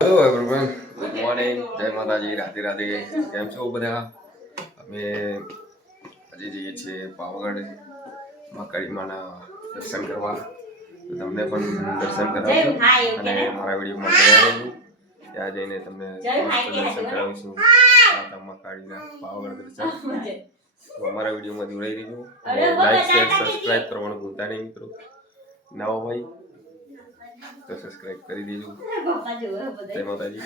Hello everyone, good morning, જય માતાજી, રાધે રાધે. કેમ છો બધા? અમે હજી જઈએ છીએ પાવાગઢ મહાકાળીમાના દર્શન કરવા. તમને પણ દર્શન કરાવશું અને મારા વિડીયોમાં કરાવીશું. ત્યાં જઈને તમને દર્શન કરાવીશું માતા મહાકાળીના પાવાગઢ દર્શન. તો અમારા વિડીયોમાં જોડાઈ રહીજો અને લાઈક શેર સબસ્ક્રાઇબ કરવાનું ભૂલતા નહીં મિત્રો. નવો ભાઈ તો સબસ્ક્રાઇબ કરી દેજો. જય માતાજી.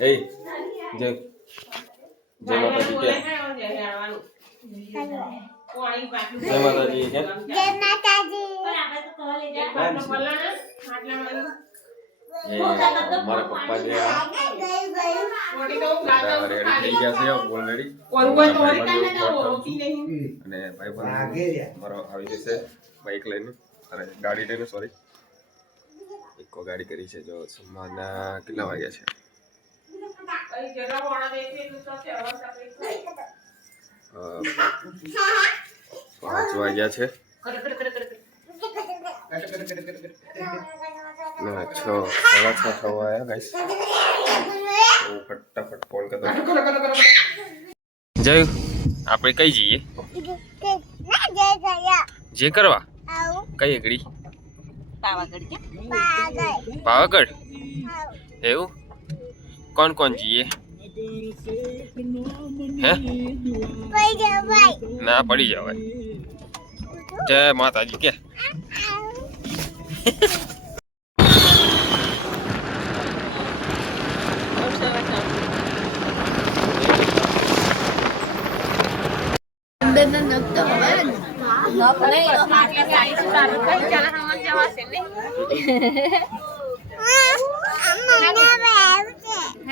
એ જય માતાજી કે જય માતાજી કે જય માતાજી. મારા પપ્પા જે રેડી થઈ ગયા છે ઓલરેડી અને ભાઈ પણ મારો આવી જશે બાઈક લઈને અરે ગાડી લઈને સોરી ઇકો ગાડી કરી છે. જો સવારના કેટલા વાગ્યા છે? 5 વાગ્યા છે ના 6 સાડા 6 થવા આવ્યા ગાઈસ. ફટાફટ ફોન કરતો જય આપણે કઈ જઈએ જે કરવા કઈ આગળી પાવાગઢ એવું કોણ કોણ જઈએ હે ના પડી જવાય. જય માતાજી કે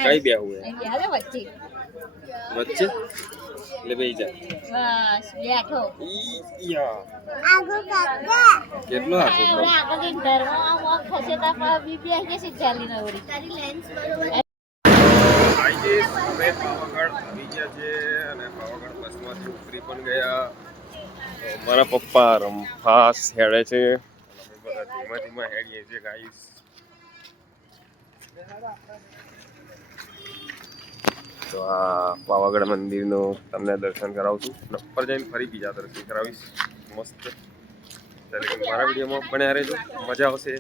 કઈ બે હુએ વચ્ચે વચ્ચે લે બેહી જા બસ બેઠો યા આગો કાકા કેટલો આગો આગો ઘરમાં વોક થશે તો બી બે કે છે ચાલી ના ઓરી તારી લેન્સ બરોબર આઈએ અમે પાવાગઢ આવી ગયા છે અને પાવાગઢ બસમાંથી ઉતરી પણ ગયા. મારા પપ્પા રંફાસ હેડે છે અમે બધા ધીમા ધીમા હેડીએ છીએ ગાઈસ. તો આ પાવાગઢ મંદિરનું તમને દર્શન કરાવું છું. ઉપર જઈને ફરી બીજા દર્શન કરાવીશ મસ્ત. ત્યારે મારા વિડીયોમાં બન્યા રહેજો, મજા આવશે.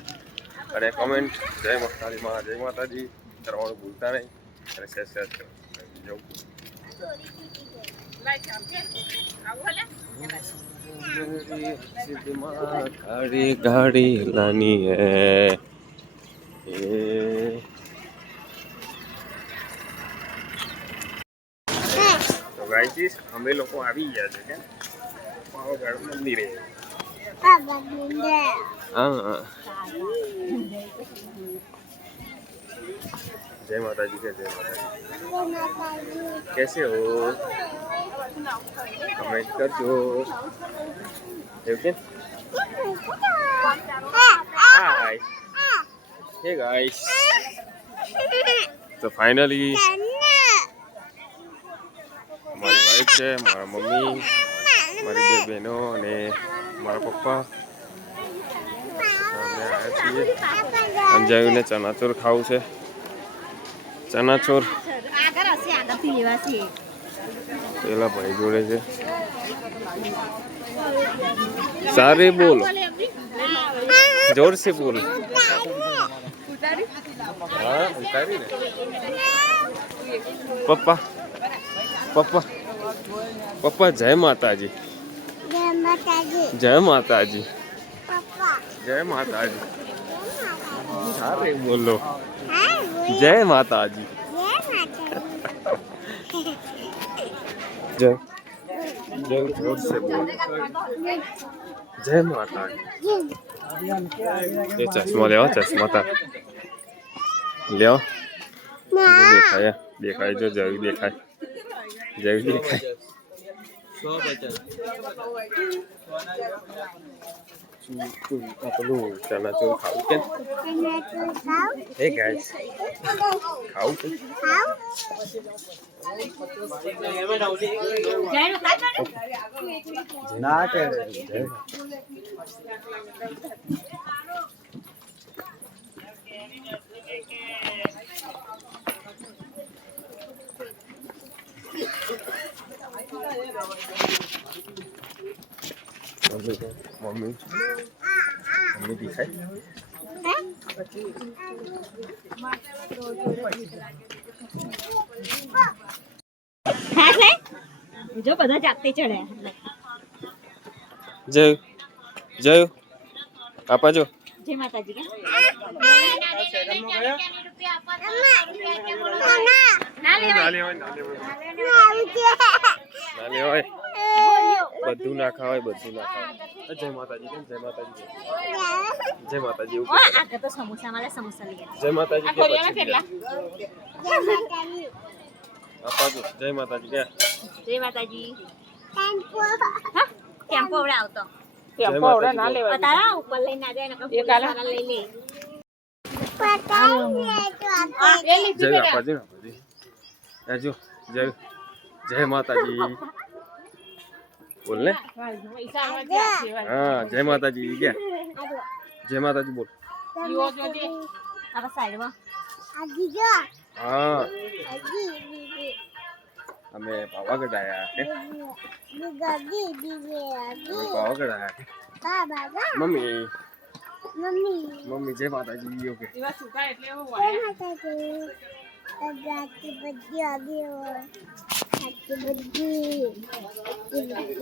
અને કોમેન્ટ જય મહાકાળીમાં જય માતાજી કરવાનું ભૂલતા નહીં અને શેર જવું ગાડી ગાડી લાની હે ગાઈસ અમે લોકો આવી ગયા છે કે પાવાગઢ મંદિરે. હા जय माता जी के जय माता जी. कैसे हो कमेंट करजो. Okay hi hey guys. तो फाइनली મારી વાઈફ છે, મારા મમ્મી, મારી બે બહેનો અને મારા પપ્પા અમે આવ્યા છીએ. અંજાયુને ચનાચોર ખાવું છે. ચનાચોર પેલા ભાઈ જોડે છે. સારે બોલો જોર से બોલો. હા ઉતારી ને પપ્પા પપ્પા પપ્પા જય માતાજી જય માતાજી જય માતાજી. સારે બોલો જય માતાજી जय जय जोर से बोल जय माता. ये चश्मा ले आओ, चश्मा था ले आओ. देखाया देखाय जो जरूर देखाय जरूर देखाय. પેલું ચનાચોર ખાવું કે હે ગાઈસ ખાવું કે ના કે મમ્મી દેખાય જો બધા જાતે ચડ્યા જય જય આપા જો જય માતાજી કે બધું ના ખાવાય બધું ના ખાવાય જય માતાજી કેમ જય માતાજી જય માતાજી એવું આ તો સમોસા મારે સમોસા લઈ જય માતાજી કે આપા જો જય માતાજી કે જય માતાજી ટેમ્પો આવડે આવતો ટેમ્પો આવડે ના લેવા તારા ઉપર લઈને ના જાય નકર પોલીસ વાળા લઈ લે જય આપાજી આજો જય જય માતાજી બોલ ને હા જય માતાજી કે જય માતાજી બોલ આ સાઈડમાં હા અમે પાવાગઢ આયા કે પાવાગઢ આયા મમ્મી મમ્મી જય માતાજી ઓકે એવા સુકા એટલે એવું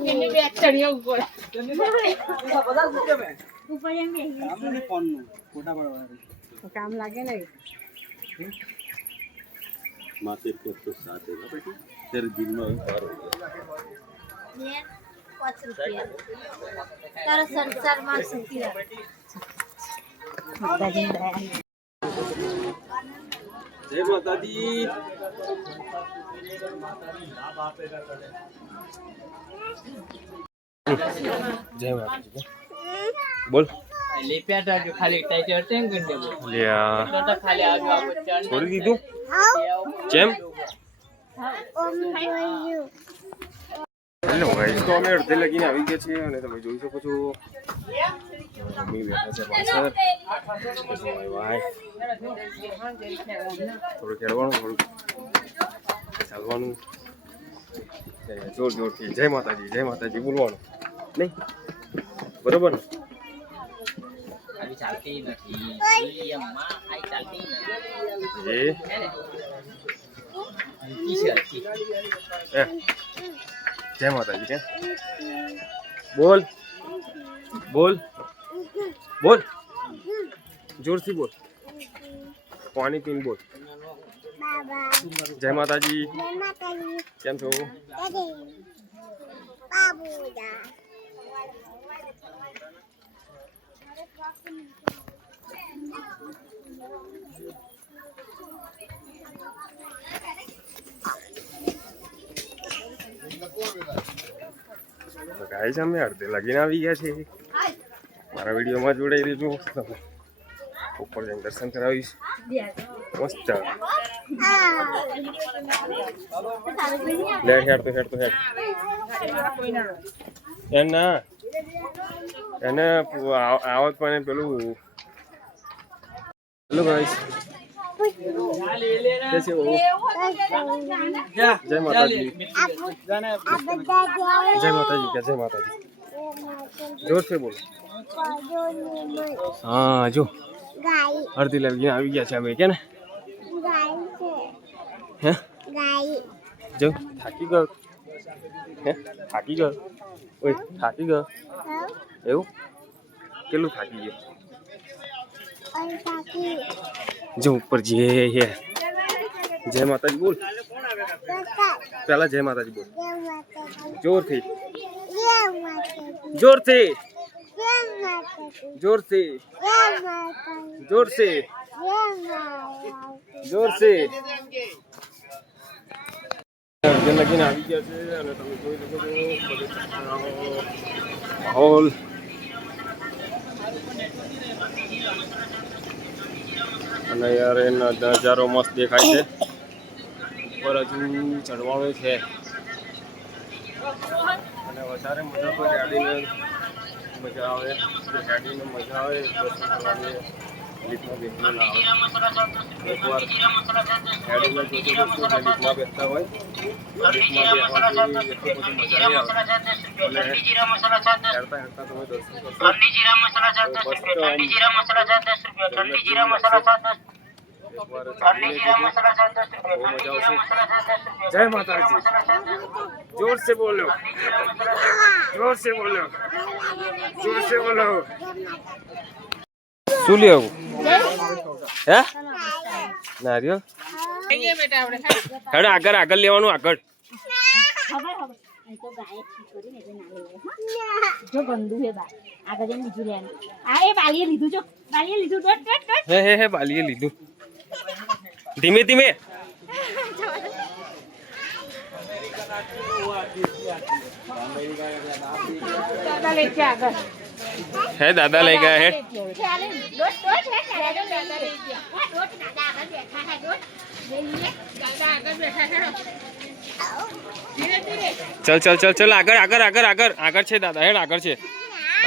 એને બે ચડિયા ઉપર ઉપર એમ કામ લાગે ને माते को तो साथ है बेटी तेरे दिन में पार हो ને 5 રૂપિયા તારા સંસારમાં સુખી રહે માતાજી દયા जय माता दी जय माता दी बोल લેપ્યા તો ખાલી ટાઈચર છે ને ગંડે લ્યા તો ખાલી આગળ છોડી દીધું કેમ હેલો ગાઈસ તો અમે અડધે લગીને આવી ગયા છીએ અને તમે જોઈ શકો છો મમ્મી બેઠા છે પાછળ ભાઈ થોડું ખેડવાનું થોડું ચાલવાનું જોર જોરથી જય માતાજી બોલવાનું નહીં બરોબર ને ખાલી ચાલતી નથી અમ્મા આઈ ચાલતી નથી એ જય માતાજી કે બોલ બોલ બોલ જોરથી બોલ પાણી પીને બોલ જય માતાજી કેમ છો તો ગાઈસ અમે અડધે લગીને આવી ગયા છે મારા વિડીયોમાં જોડાઈ રહેજો તમે ઉપર જઈને દર્શન કરાવીશ મસ્ત લે હેડ એના એને આવત પણ પેલું હેલો ગાઈસ कैसे हो जय माता जी जय माता जी जोर से बोलो हाँ जो अर्धी लगी આવી ગયા છે અમે કે ને હે જો થાકી ગયો હે થાકી ગયો ઓય થાકી ગયો એવું કેટલું થાકી ગયો जो ऊपर जे है जय माता जी बोल पहला जय माता जी बोल जोर से जोर से जोर से जोर से जोर से લગીને આવી ગયા છે અને તમે જોઈ શકો છો માહોલ અને યાર એનો નજારો મસ્ત દેખાય છે ઉપર હજુ ચડવાનું છે અને વધારે મજા તો ગાડીને મજા આવે ગાડીને મજા આવે દર્શન કરવાની લીફમાં બેસવું ના આવે. એકવાર ગાડીમાં જોજો તો શું છે, લીફમાં બેસતા હોય લીફમાં બેસવાથી એટલું બધું મજા નહીં આવે. અને હેરતા હેરતા તમે દર્શન કરશો તો મસ્ત એકવાર ચાલીને જોજો, બહુ મજા આવશે. જય માતાજી. जोर से बोलो, जोर से बोलो, जोर से बोलो. શું લેવું હે નારિયેળ હેડ આગળ આગળ લેવાનું આગળ જો ગંદુ હે બા આગળ જઈને બીજું લેવાનું આ એ બાલીએ લીધું જો બાલીએ લીધું ડોટ ડોટ ડોટ હે બાલીએ લીધું ધીમે ધીમે હે દાદા લઈ ગયા હે ડોટ ડોટ હે દાદા લઈ ગયા ડોટ દાદા આગળ બેઠા હે ડોટ લઈ લે દાદા આગળ બેઠા હે ધીરે ધીરે ચલ ચલ ચલ ચલ આગળ આગળ આગળ આગળ આગળ છે દાદા હેડ આગળ છે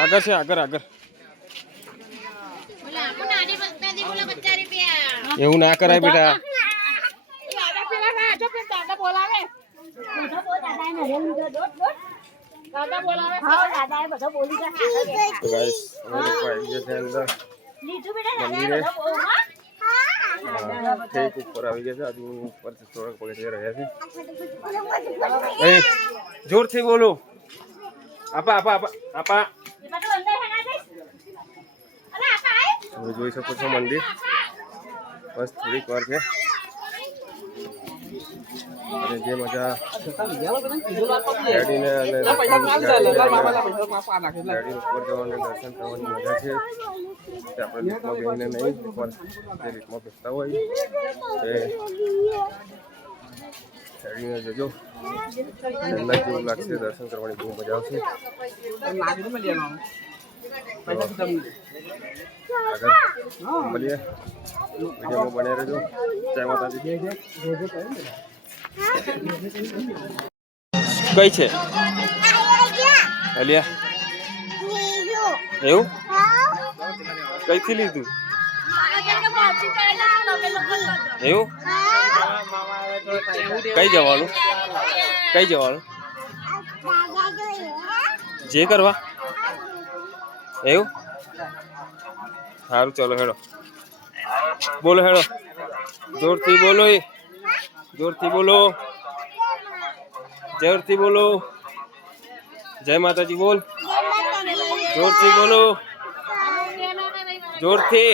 આગળ છે આગળ આગળ બોલા આપો નાની બચ્ચા દી બોલા બચ્ચા રૂપિયા એવું ના કરાય બેટા દાદા પેલા રાજો કે દાદા બોલાવે બધો બોલ દાદા ને રેલ લીધો ડોટ ડોટ દાદા બોલાવે હા દાદા એ બધો બોલી ગયા આગળ બેઠા તો ગાઈસ અમે લોકો આવી ગયા છે અંદર લીધું બેટા દાદા એ બધો બોલ હા ઠીક ઉપર આવી ગયા છે હજુ ઉપર થોડાક પગથિયા રહ્યા છે એ જોરથી બોલો આપા આપા આપા આપા એ બધું અંદર હેના જઈશ અરે આપા આય તમે જોઈ શકો છો મંદિર બસ થોડીક વાર છે અને જે મજા ગાડીને અને ગાડી ઉપર જવાનું દર્શન કરવાની મજા છે તે આપણે લીફમાં બેસીને નહીં એકવાર જે લીફમાં બેસતા હોય તે ગાડીને જજો ઠંડા જેવું લાગશે દર્શન કરવાની બહુ મજા આવશે આગળ મળીએ વિડીયોમાં બને રહેજો જય માતાજી કઈ છે અલિયા એવું કઈથી લીધું એવું કઈ જવાનું કઈ જવાનું જે કરવા એવું સારું ચલો હેડો બોલો હેડો જોરથી બોલો જોરથી બોલો જોરથી બોલો જય માતાજી બોલ જોરથી બોલો જોરથી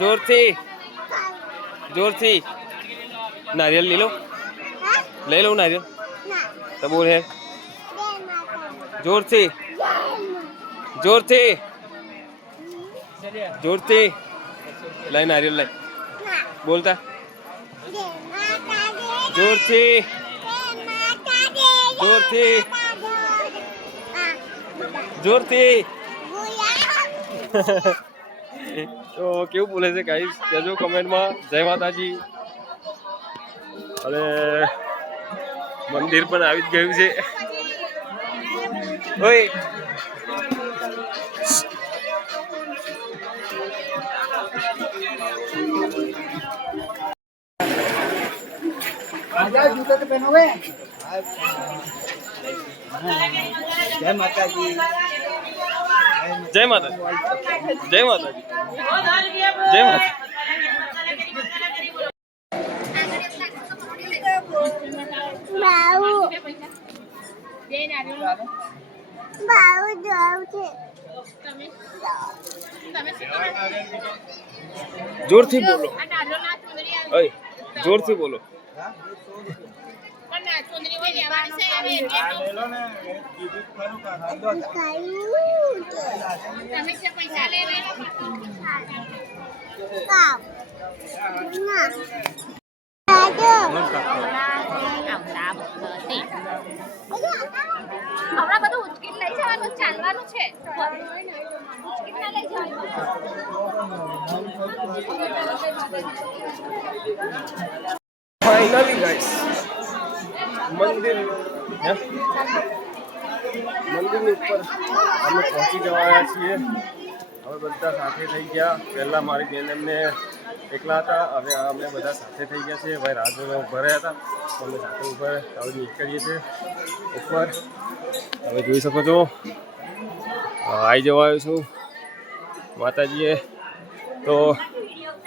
જોરથી જોરથી નારિયેળ લઈ લઉં નારિયેળ તો બોલ હે જોરથી જોરથી જોરથી લઈ નારિયેળ લઈ બોલતા જોરથી જોરથી જોરથી તો કેવું બોલે છે ગાઈસ કહેજો કમેન્ટમાં જય માતાજી અને મંદિર પણ આવી જ ગયું છે ઓય जूता तो पहनो हुए जय माता जी जय माता जय माता जय माता जोर थी बोलो जोर से बोलो હમણાં બધું ઉચકીને લઈ જવાનું ચાલવાનું છે ઉચકીને ના લઈ જવાનું फाइनली गाइस मंदिर मंदिर ની ઉપર અમે પહોંચી જવાયા છીએ હવે બધા સાથે થઈ ગયા. પહેલાં મારી બેન એમને એકલા હતા, હવે અમે બધા સાથે થઈ ગયા છે. ભાઈ રાજુને ઉભા રહ્યા હતા, અમે સાથે ઉભા હવે નીકળીએ છીએ ઉપર. હવે જોઈ શકો છો આવી જવા આવ્યો છું માતાજીએ. તો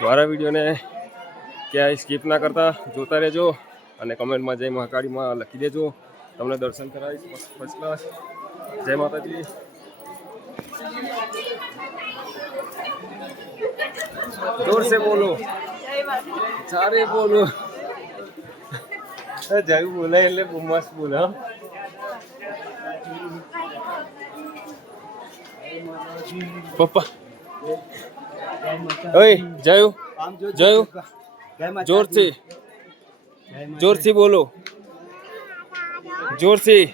મારા વિડીયોને ક્યાંય સ્કીપ ના કરતા જોતા રહેજો અને કમેન્ટમાં જય મહાકાળીમાં લખી દેજો. તમને દર્શન કરાવીશ ફર્સ્ટ ક્લાસ. જય માતાજી. जोर से बोलो, सारे बोलो. जायू बोला એટલે મસ્ત બોલા. પપ્પા ઓય જાયુ જાયુ જોરથી બોલો, જોરથી.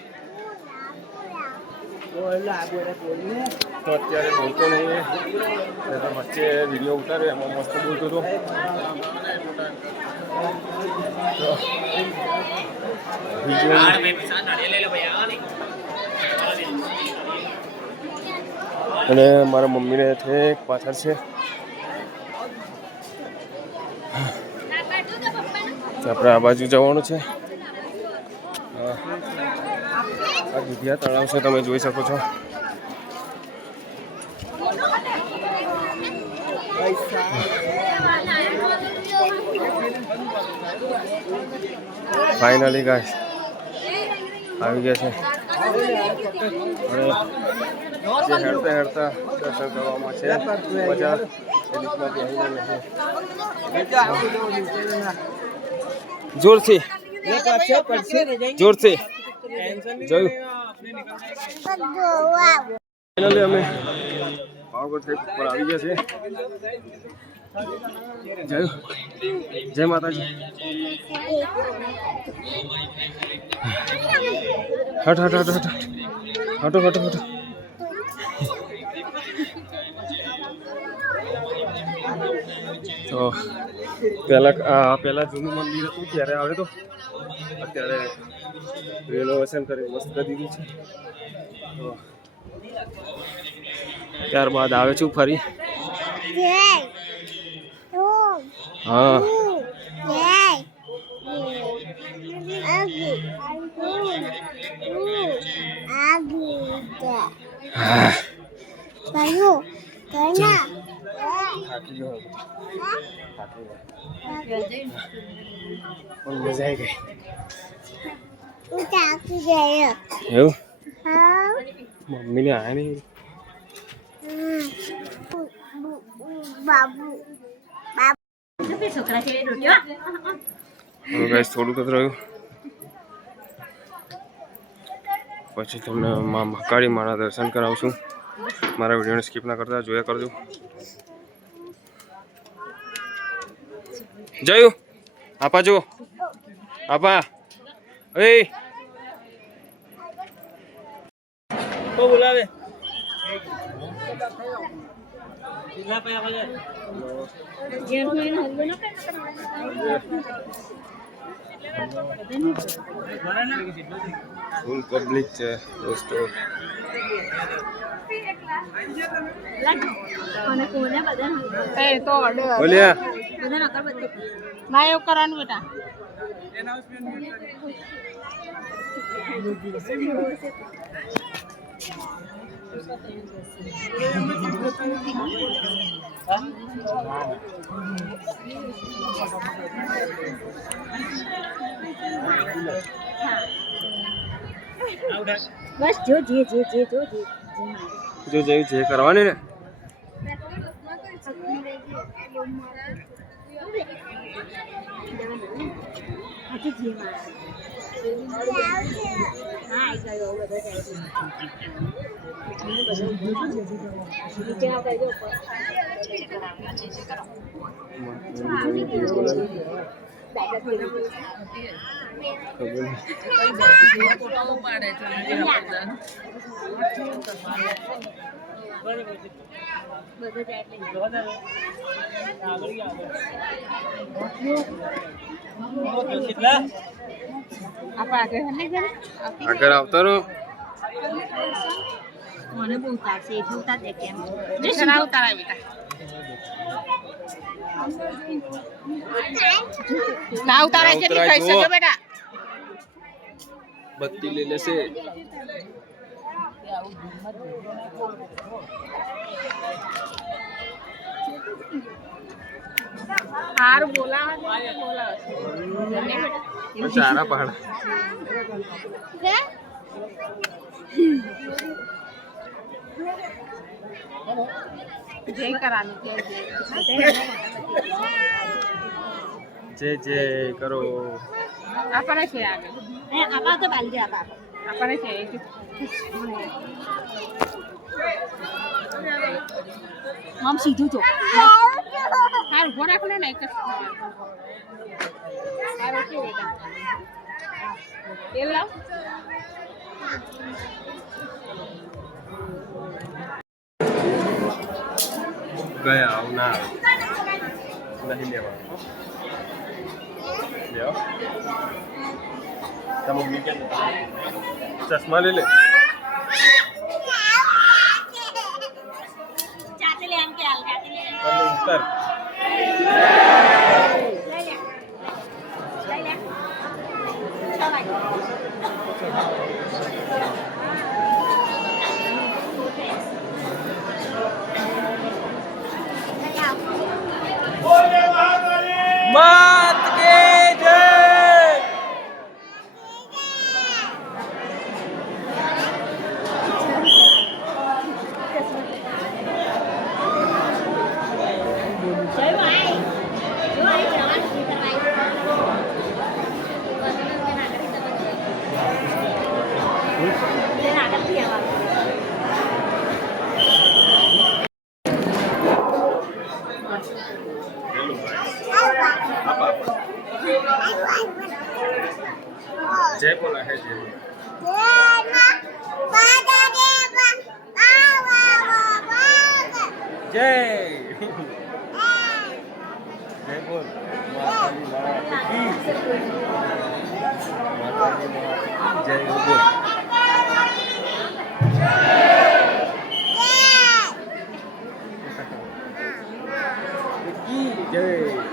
તો અત્યારે બોલતો નહીં, વચ્ચે વિડીયો ઉતાર્યો એમાં મસ્ત બોલતો હતો. અને મારા મમ્મીને ઠેક પાછળ છે. આપણે આ બાજુ જવાનું છે. આ દુધિયા તળાવ છે, તમે જોઈ શકો છો. ફાઇનલી ગાઈસ આવી ગયા છે. હેડતા હેડતા દર્શન કરવામાં છે. મજા જોરથી જોરથી જોયું. ફાઇનલી અમે પાવાગઢ ઉપર આવી ગયા છે. જય માતાજી. હટ હટ હટ હટ હટો હટો હટો. તો પહેલા જૂનું મંદિર હતું ત્યારે આવે તો અત્યારે રેનોવેશન કરી મસ્ત કરી દીધું છે. તો ત્યારબાદ આવે છું ફરી. હા મજા આવી ગઈ એવું. મમ્મીને આયા નહીં થોડુંક જ રહ્યું. પછી તમને મા મહાકાળી માના દર્શન કરાવશું. મારા વિડીયોને સ્કીપ ના કરતા જોયા કરજો. જયું આપા જો આપા એ બોલાવે. ફૂલ પબ્લિક છે દોસ્તો. બોલ્યા ના એવું કરવાનું બેટા. બસ જો જે જેવી જે કરવાની ને. આગળ આવતા રહો. મને બહુ ઉતારશે એટલે ઉતાર દે કેમ જે સરા ઉતારાય બેટા ના ઉતારાય કે નહીં કહી શકો બેટા બત્તી લઈ લેશે હાર બોલાવે સારા પહાડ જય કરાનું જય કરો આપણે છે આગળ આપા તો બાલજી આપા આપણે છે આમ સીધું જો હાર ઉભો રાખો ને એક હાર ઓકે બેટા તેલ લાવ ગયા આવના નહીં લેવા લ્યો તમે મમ્મી કે ચશ્મા લઈ લે ચાતે લે આમ કે હાલ ચાતે લે અને ઉતર માત કે જય जय बोला है जय जय जय बोल जय बोल जय